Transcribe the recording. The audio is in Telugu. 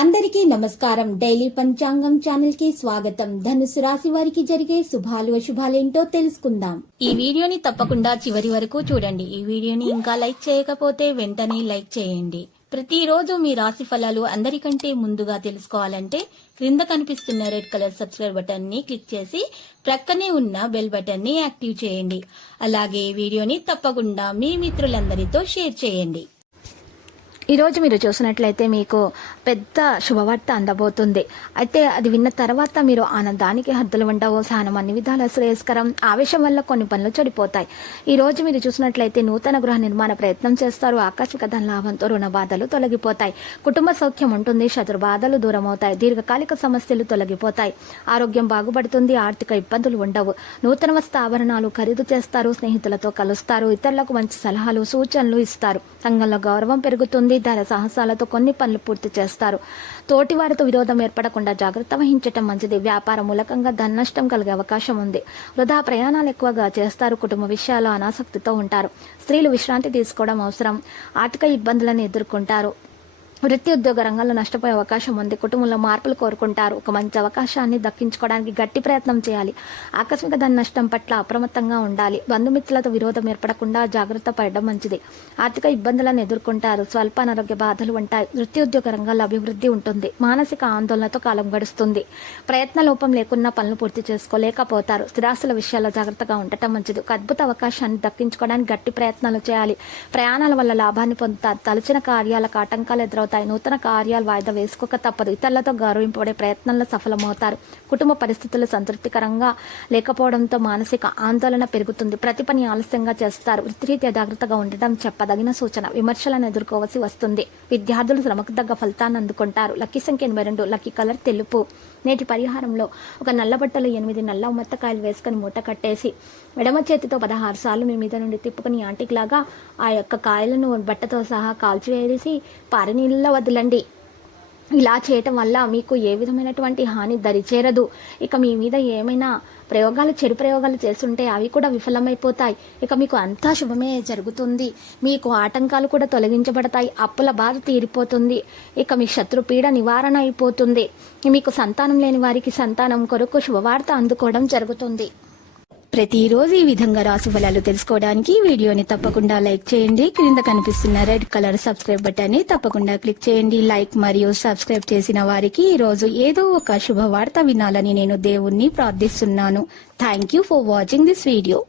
అందరికీ నమస్కారం. డైలీ పంచాంగం ఛానల్ కి స్వాగతం. ధనుసు రాశి వారికి జరిగే శుభాలు అశుభాలేంటో తెలుసుకుందాం. ఈ వీడియోని తప్పకుండా చివరి వరకు చూడండి. ఈ వీడియోని ఇంకా లైక్ చేయకపోతే వెంటనే లైక్ చేయండి. ప్రతిరోజు మీ రాశి ఫలాలు అందరికంటే ముందుగా తెలుసుకోవాలంటే క్రింద కనిపిస్తున్న రెడ్ కలర్ సబ్స్క్రైబ్ బటన్ ని క్లిక్ చేసి ప్రక్కనే ఉన్న బెల్ బటన్ ని యాక్టివ్ చేయండి. అలాగే వీడియోని తప్పకుండా మీ మిత్రులందరితో షేర్ చేయండి. ఈరోజు మీరు చూసినట్లయితే మీకు పెద్ద శుభవార్త అందబోతుంది. అయితే అది విన్న తర్వాత మీరు ఆనందానికి హద్దులు ఉండవు. సహనం అన్ని విధాల శ్రేయస్కరం. ఆవేశం వల్ల కొన్ని పనులు చెడిపోతాయి. ఈరోజు మీరు చూసినట్లయితే నూతన గృహ నిర్మాణ ప్రయత్నం చేస్తారు. ఆకస్మిక ధన లాభంతో రుణ బాధలు తొలగిపోతాయి. కుటుంబ సౌఖ్యం ఉంటుంది. శత్రు బాధలు దూరం అవుతాయి. దీర్ఘకాలిక సమస్యలు తొలగిపోతాయి. ఆరోగ్యం బాగుపడుతుంది. ఆర్థిక ఇబ్బందులు ఉండవు. నూతన వస్త్ర ఆభరణాలు ఖరీదు చేస్తారు. స్నేహితులతో కలుస్తారు. ఇతరులకు మంచి సలహాలు సూచనలు ఇస్తారు. సంఘంలో గౌరవం పెరుగుతుంది. ధర సాహసాలతో కొన్ని పనులు పూర్తి చేస్తారు. తోటి వారితో విరోధం ఏర్పడకుండా జాగ్రత్త వహించటం మంచిది. వ్యాపార మూలకంగా ధన నష్టం కలిగే అవకాశం ఉంది. వృధా ప్రయాణాలు ఎక్కువగా చేస్తారు. కుటుంబ విషయాలు అనాసక్తితో ఉంటారు. స్త్రీలు విశ్రాంతి తీసుకోవడం అవసరం. ఆర్థిక ఇబ్బందులను ఎదుర్కొంటారు. వృత్తి ఉద్యోగ రంగంలో నష్టపోయే అవకాశం ఉంది. కుటుంబంలో మార్పులు కోరుకుంటారు. ఒక మంచి అవకాశాన్ని దక్కించుకోవడానికి గట్టి ప్రయత్నం చేయాలి. ఆకస్మిక ధన నష్టం పట్ల అప్రమత్తంగా ఉండాలి. బంధుమిత్రులతో విరోధం ఏర్పడకుండా జాగ్రత్త పడడం మంచిది. ఆర్థిక ఇబ్బందులను ఎదుర్కొంటారు. స్వల్ప అనారోగ్య బాధలు ఉంటాయి. వృత్తి ఉద్యోగ రంగాల్లో అభివృద్ధి ఉంటుంది. మానసిక ఆందోళనతో కాలం గడుస్తుంది. ప్రయత్న లోపం లేకున్నా పనులు పూర్తి చేసుకోలేకపోతారు. స్థిరాస్తుల విషయాల్లో జాగ్రత్తగా ఉండటం మంచిది. ఒక అద్భుత అవకాశాన్ని దక్కించుకోవడానికి గట్టి ప్రయత్నాలు చేయాలి. ప్రయాణాల వల్ల లాభాన్ని పొందుతారు. తలచిన కార్యాలకు ఆటంకాలు ఎదురవుతాయి. నూతన కార్యాలు వాయిదా వేసుకోక తప్పదు. ఇతరులతో గౌరవింపబడే ప్రయత్నంలో సఫలమవుతారు. కుటుంబ పరిస్థితులు సంతృప్తికరంగా లేకపోవడంతో మానసిక ఆందోళన పెరుగుతుంది. ప్రతి పని ఆలస్యంగా చేస్తారు. వృత్తిరీత్యా జాగ్రత్తగా ఉండటం చెప్పదగిన సూచన. విమర్శలను ఎదుర్కోవాల్సి వస్తుంది. విద్యార్థులు శ్రమకు తగ్గ ఫలితాన్ని అందుకుంటారు. లక్కీ సంఖ్య 82. లక్కీ కలర్ తెలుపు. నేటి పరిహారంలో ఒక నల్ల బట్టలు 8 నల్ల ఉమ్మత్తకాయలు వేసుకుని మూట కట్టేసి ఎడమ చేతితో 16 సార్లు మీ మీద నుండి తిప్పుకుని యాంటిక్లాగా ఆ యొక్క కాయలను బట్టతో సహా కాల్చివేసి పారనీళ్ళలో వదలండి. ఇలా చేయటం వల్ల మీకు ఏ విధమైనటువంటి హాని దరిచేరదు. ఇక మీ మీద ఏమైనా చెడు ప్రయోగాలు చేస్తుంటే అవి కూడా విఫలమైపోతాయి. ఇక మీకు అంతా శుభమే జరుగుతుంది. మీకు ఆటంకాలు కూడా తొలగించబడతాయి. అప్పుల బాధ తీరిపోతుంది. ఇక మీ శత్రుపీడ నివారణ అయిపోతుంది. మీకు సంతానం లేని వారికి సంతానం కొరకు శుభవార్త అందుకోవడం జరుగుతుంది. ప్రతిరోజు ఈ విధంగా రాశి ఫలాలు తెలుసుకోవడానికి వీడియోని తప్పకుండా లైక్ చేయండి. క్రింద కనిపిస్తున్న రెడ్ కలర్ సబ్స్క్రైబ్ బటన్ ని తప్పకుండా క్లిక్ చేయండి. లైక్ మరియు సబ్స్క్రైబ్ చేసిన వారికి ఈ రోజు ఏదో ఒక శుభవార్త వినాలని నేను దేవుణ్ణి ప్రార్థిస్తున్నాను. Thank you for watching this video.